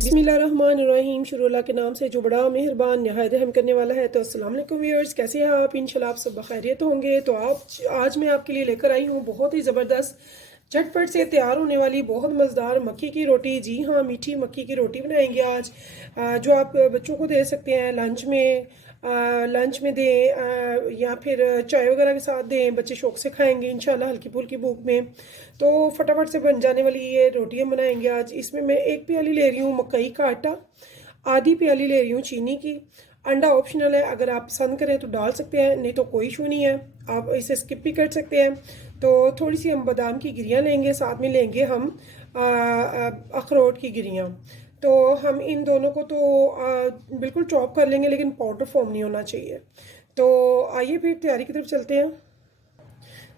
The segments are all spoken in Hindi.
बिस्मिल्लाहिर्रहमानिर्रहीम। शुरू अल्लाह के नाम से जो बड़ा मेहरबान निहायत रहम करने वाला है। तो अस्सलाम वालेकुम व्यूअर्स, कैसे हैं आप? इंशाल्लाह आप सब बखैरियत होंगे। तो आज मैं आपके लिए लेकर आई हूँ बहुत ही ज़बरदस्त झटपट से तैयार होने वाली बहुत मज़ेदार मक्की की रोटी। जी हाँ, मीठी मक्की की रोटी बनाएंगे आज, जो आप बच्चों को दे सकते हैं लंच में दें, या फिर चाय वगैरह के साथ दें। बच्चे शौक से खाएंगे इंशाल्लाह हल्की फुल्की भूख में। तो फटाफट से बन जाने वाली ये रोटियां बनाएंगे आज। इसमें मैं 1 प्याली ले रही हूँ मकई का आटा, आधी प्याली ले रही हूँ चीनी की। अंडा ऑप्शनल है, अगर आप पसंद करें तो डाल सकते हैं, नहीं तो कोई इशू नहीं है, आप इसे स्किप भी कर सकते हैं। तो थोड़ी सी हम बादाम की गिरियाँ लेंगे, साथ में लेंगे हम अखरोट की गिरियाँ। तो हम इन दोनों को तो बिल्कुल चॉप कर लेंगे, लेकिन पाउडर फॉर्म नहीं होना चाहिए। तो आइए फिर तैयारी की तरफ चलते हैं।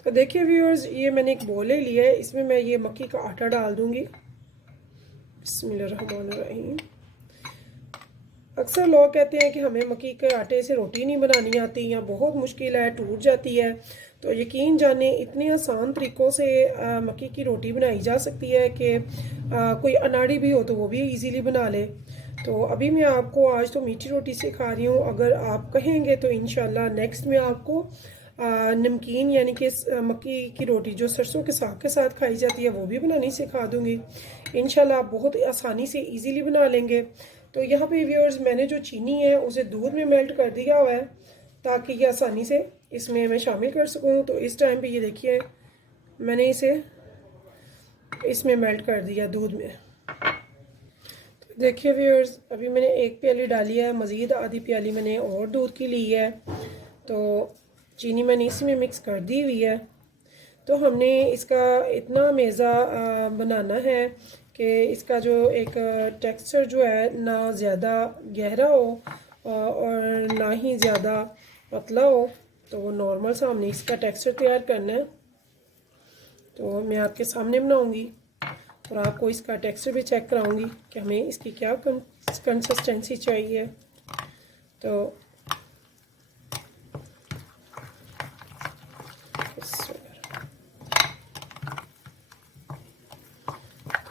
तो देखिए व्यूअर्स, ये मैंने एक बोल ले लिया है, इसमें मैं ये मक्की का आटा डाल दूंगी। बिस्मिल्लाहिर्रहमानिर्रहीम। अक्सर लोग कहते हैं कि हमें मक्की के आटे से रोटी नहीं बनानी आती या बहुत मुश्किल है, टूट जाती है। तो यकीन जाने इतने आसान तरीक़ों से मक्की की रोटी बनाई जा सकती है कि कोई अनाड़ी भी हो तो वो भी इजीली बना ले। तो अभी मैं आपको आज तो मीठी रोटी सिखा रही हूँ, अगर आप कहेंगे तो इंशाल्लाह नेक्स्ट में आपको नमकीन यानी कि मक्की की रोटी जो सरसों के साग के साथ खाई जाती है वो भी बनानी सिखा दूँगी इंशाल्लाह। आप बहुत आसानी से इजीली बना लेंगे। तो यहाँ पे व्यूअर्स, मैंने जो चीनी है उसे दूध में मेल्ट कर दिया हुआ है ताकि ये आसानी से इसमें मैं शामिल कर सकूँ। तो इस टाइम पे ये देखिए, मैंने इसे इसमें मेल्ट कर दिया दूध में। तो देखिए व्यूअर्स, अभी मैंने 1 प्याली डाली है, मज़ीद आधी प्याली मैंने और दूध की ली है। तो चीनी मैंने इसी में मिक्स कर दी हुई है। तो हमने इसका इतना मेज़ा बनाना है कि इसका जो एक टेक्सचर जो है ना ज़्यादा गहरा हो और ना ही ज़्यादा पतला हो। तो वो नॉर्मल सा हमने इसका टेक्सचर तैयार करना है। तो मैं आपके सामने बनाऊंगी और आपको इसका टेक्सचर भी चेक कराऊंगी कि हमें इसकी क्या कंसिस्टेंसी चाहिए। तो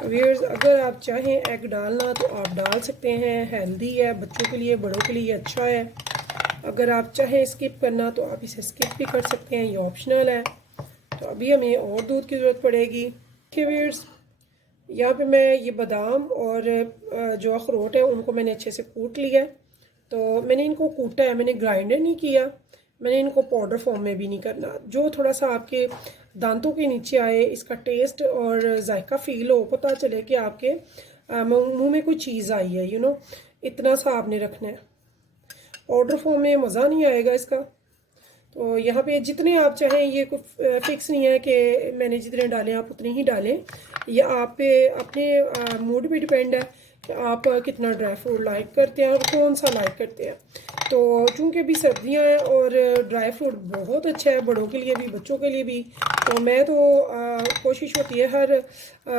व्यूअर्स, अगर आप चाहें एग डालना तो आप डाल सकते हैं, हेल्दी है, बच्चों के लिए बड़ों के लिए अच्छा है। अगर आप चाहें स्किप करना तो आप इसे स्किप भी कर सकते हैं, ये ऑप्शनल है। तो अभी हमें और दूध की ज़रूरत पड़ेगी। देखिए व्यूअर्स, यहाँ पे मैं ये बादाम और जो अखरोट है उनको मैंने अच्छे से कूट लिया है। तो मैंने इनको कूटा है, मैंने ग्राइंडर नहीं किया, मैंने इनको पाउडर फॉर्म में भी नहीं करना। जो थोड़ा सा आपके दांतों के नीचे आए, इसका टेस्ट और जायका फील हो, पता चले कि आपके मुंह में कोई चीज़ आई है, इतना सा आपने रखना है। पाउडर फॉर्म में मज़ा नहीं आएगा इसका। तो यहाँ पे जितने आप चाहें, ये कोई फिक्स नहीं है कि मैंने जितने डालें आप उतने ही डालें। यह आप पे अपने मूड पे डिपेंड है कि आप कितना ड्राई फ्रूट लाइक करते हैं और कौन सा लाइक करते हैं। तो चूँकि अभी सर्दियाँ हैं और ड्राई फ्रूट बहुत अच्छा है, बड़ों के लिए भी बच्चों के लिए भी। तो मैं तो कोशिश होती है हर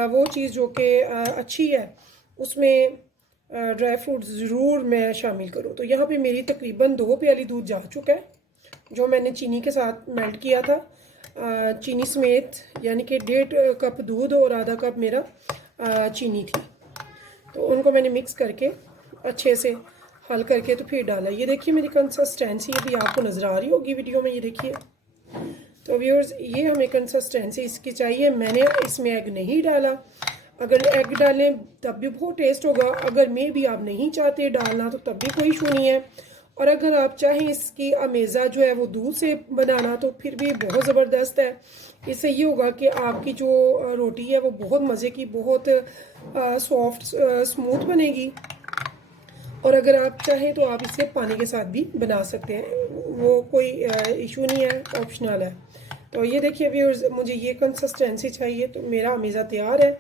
वो चीज़ जो कि अच्छी है उसमें ड्राई फ्रूट ज़रूर मैं शामिल करूँ। तो यहाँ पे मेरी तकरीबन 2 प्याली दूध जा चुका है, जो मैंने चीनी के साथ मेल्ट किया था, चीनी समेत, यानी कि 1.5 कप दूध और आधा कप मेरा चीनी थी। तो उनको मैंने मिक्स करके अच्छे से हल करके तो फिर डाला। ये देखिए मेरी कंसिस्टेंसी अभी आपको नज़र आ रही होगी वीडियो में, ये देखिए। तो व्यूअर्स, ये हमें कंसिस्टेंसी इसकी चाहिए। मैंने इसमें एग नहीं डाला, अगर एग डालें तब भी बहुत टेस्ट होगा, अगर मे भी आप नहीं चाहते डालना तो तब भी कोई इशू नहीं है। और अगर आप चाहें इसकी अमेज़ा जो है वो दूध से बनाना तो फिर भी बहुत ज़बरदस्त है। इससे ये होगा कि आपकी जो रोटी है वो बहुत मज़े की, बहुत सॉफ्ट स्मूथ बनेगी। और अगर आप चाहें तो आप इसे पानी के साथ भी बना सकते हैं, वो कोई इशू नहीं है, ऑप्शनल है। तो ये देखिए व्यूअर्स, मुझे ये कंसिस्टेंसी चाहिए, तो मेरा अमेज़ा तैयार है।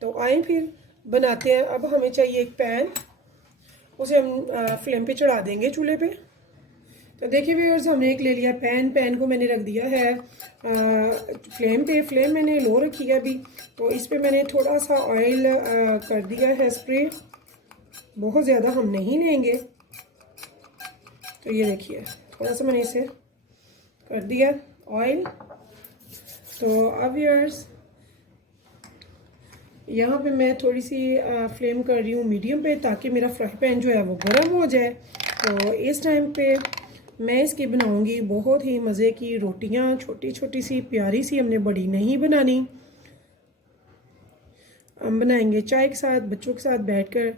तो आए फिर बनाते हैं। अब हमें चाहिए एक पैन, उसे हम फ्लेम पे चढ़ा देंगे चूल्हे पे। तो देखिए व्यूअर्स, हमने एक ले लिया पैन, पैन को मैंने रख दिया है फ्लेम पे। फ्लेम मैंने लो रखी है अभी। तो इस पे मैंने थोड़ा सा ऑयल कर दिया है स्प्रे, बहुत ज़्यादा हम नहीं लेंगे। तो ये देखिए थोड़ा सा मैंने इसे कर दिया ऑयल। तो अब व्यूअर्स, यहाँ पे मैं थोड़ी सी फ्लेम कर रही हूँ मीडियम पे, ताकि मेरा फ्राई पैन जो है वो गर्म हो जाए। तो इस टाइम पे मैं इसकी बनाऊँगी बहुत ही मज़े की रोटियाँ, छोटी छोटी सी प्यारी सी, हमने बड़ी नहीं बनानी। हम बनाएंगे चाय के साथ, बच्चों के साथ बैठकर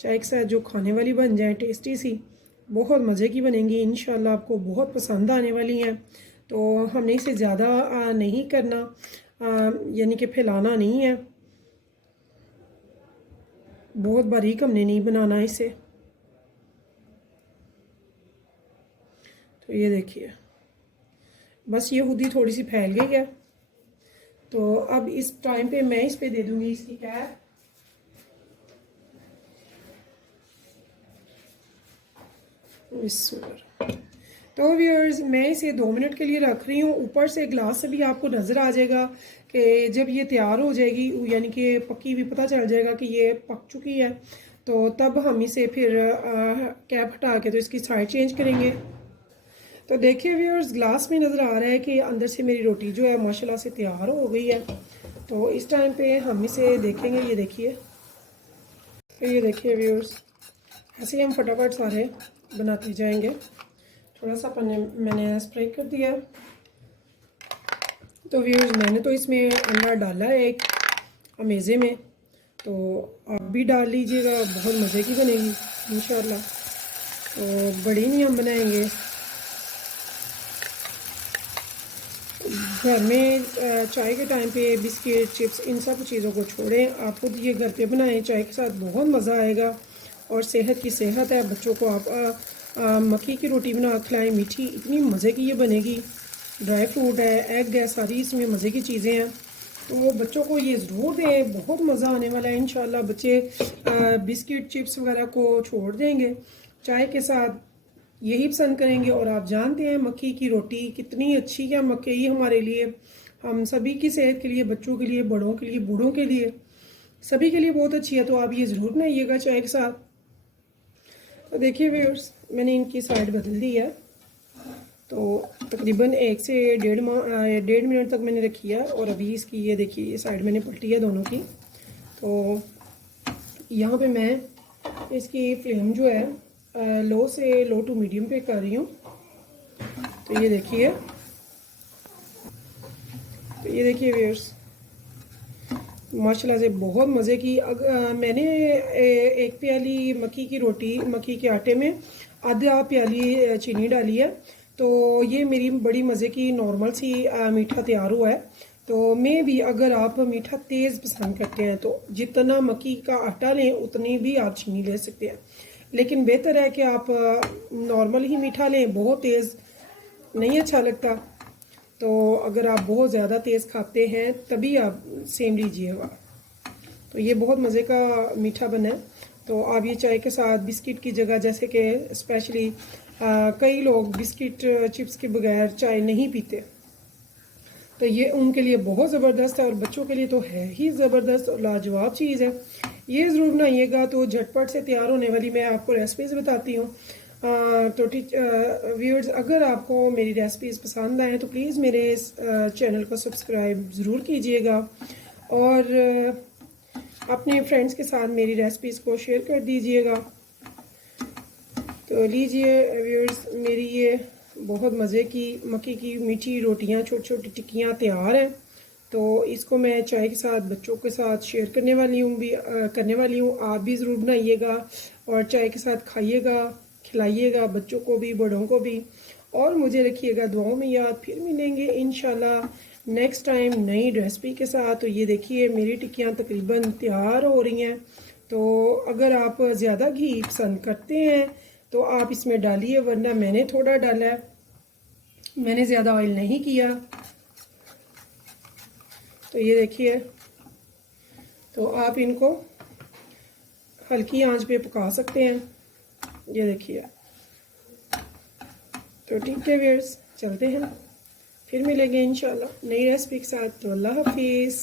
चाय के साथ जो खाने वाली बन जाए, टेस्टी सी, बहुत मज़े की बनेंगी इंशाल्लाह, आपको बहुत पसंद आने वाली हैं। तो हमने इसे ज़्यादा नहीं करना, यानी कि फैलाना नहीं है, बहुत बारीक हमने नहीं बनाना इसे। तो ये देखिए, बस ये खुद ही थोड़ी सी फैल गई है। तो अब इस टाइम पे मैं इस पे दे दूंगी इसकी कैप। तो व्यूअर्स, मैं इसे 2 मिनट के लिए रख रही हूँ। ऊपर से ग्लास से भी आपको नज़र आ जाएगा कि जब ये तैयार हो जाएगी, यानी कि पक्की भी, पता चल जाएगा कि ये पक चुकी है। तो तब हम इसे फिर कैप हटा के तो इसकी साइड चेंज करेंगे। तो देखिए व्यूअर्स, ग्लास में नज़र आ रहा है कि अंदर से मेरी रोटी जो है माशाल्लाह से तैयार हो गई है। तो इस टाइम पे हम इसे देखेंगे। ये देखिए, तो ये देखिए व्यूअर्स, ऐसे ही हम फटाफट सारे बनाते जाएंगे। थोड़ा सा मैंने स्प्रे कर दिया। तो व्यूअर्स, मैंने तो इसमें अंडा डाला है एक अमेज़े में, तो आप भी डाल लीजिएगा, बहुत मज़े की बनेगी इंशाल्लाह। तो बड़ी नहीं हम बनाएंगे, घर में चाय के टाइम पे बिस्किट, चिप्स, इन सब चीज़ों को छोड़ें, आप खुद ये घर पे बनाएं चाय के साथ, बहुत मज़ा आएगा। और सेहत की सेहत है। बच्चों को आप मक्की की रोटी बना खिलाएं, मीठी, इतनी मज़े की ये बनेगी। ड्राई फ्रूट है, एग है, सारी इसमें मज़े की चीज़ें हैं। तो वो बच्चों को ये ज़रूर दें, बहुत मज़ा आने वाला है इंशाल्लाह। बच्चे बिस्किट, चिप्स वगैरह को छोड़ देंगे, चाय के साथ यही पसंद करेंगे। और आप जानते हैं मक्की की रोटी कितनी अच्छी है। मक्की हमारे लिए, हम सभी की सेहत के लिए, बच्चों के लिए, बड़ों के लिए, बूढ़ों के लिए, सभी के लिए बहुत अच्छी है। तो आप ये ज़रूर बनाइएगा चाय के साथ। तो देखिए व्यूअर्स, मैंने इनकी साइड बदल दी है। तो तकरीबन 1 से 1.5 मिनट तक मैंने रखी है। और अभी इसकी ये देखिए, ये साइड मैंने पलटी है दोनों की। तो यहाँ पे मैं इसकी फ्लेम जो है लो से लो टू मीडियम पे कर रही हूँ। तो ये देखिए, तो ये देखिए व्यूअर्स, माशाल्लाह से बहुत मज़े की। मैंने एक प्याली मक्की की रोटी, मक्की के आटे में आधा प्याली चीनी डाली है। तो ये मेरी बड़ी मज़े की नॉर्मल सी मीठा तैयार हुआ है। तो मैं भी, अगर आप मीठा तेज़ पसंद करते हैं तो जितना मक्की का आटा लें उतनी भी आप चीनी ले सकते हैं, लेकिन बेहतर है कि आप नॉर्मल ही मीठा लें, बहुत तेज़ नहीं अच्छा लगता। तो अगर आप बहुत ज़्यादा तेज़ खाते हैं तभी आप सेम लीजिएगा। तो ये बहुत मज़े का मीठा बना है। तो आप ये चाय के साथ बिस्किट की जगह, जैसे कि स्पेशली कई लोग बिस्किट चिप्स के बगैर चाय नहीं पीते, तो ये उनके लिए बहुत ज़बरदस्त है। और बच्चों के लिए तो है ही ज़बरदस्त और लाजवाब चीज़ है। ये ज़रूर बनाइएगा। तो झटपट से तैयार होने वाली मैं आपको रेसिपीज़ बताती हूँ। तो व्यूअर्स, अगर आपको मेरी रेसिपीज़ पसंद आए तो प्लीज़ मेरे इस चैनल को सब्सक्राइब ज़रूर कीजिएगा। और अपने फ्रेंड्स के साथ मेरी रेसिपीज़ को शेयर कर दीजिएगा। तो लीजिए व्यूअर्स, मेरी ये बहुत मज़े की मक्की की मीठी रोटियां, छोटी छोटी टिक्कियाँ तैयार हैं। तो इसको मैं चाय के साथ, बच्चों के साथ शेयर करने वाली हूँ। आप भी ज़रूर बनाइएगा और चाय के साथ खाइएगा, खिलाइएगा बच्चों को भी, बड़ों को भी। और मुझे रखिएगा दुआओं में याद। फिर मिलेंगे इंशाल्लाह नेक्स्ट टाइम नई रेसिपी के साथ। तो ये देखिए, मेरी टिक्कियाँ तकरीबन तैयार हो रही हैं। तो अगर आप ज़्यादा घी पसंद करते हैं तो आप इसमें डालिए, वरना मैंने थोड़ा डाला है, मैंने ज़्यादा ऑयल नहीं किया। तो ये देखिए, तो आप इनको हल्की आंच पे पका सकते हैं। ये देखिए, तो ठीक है व्यूअर्स, चलते हैं, फिर मिलेंगे इंशाल्लाह नई रेसिपी के साथ। तो अल्लाह हाफिज़।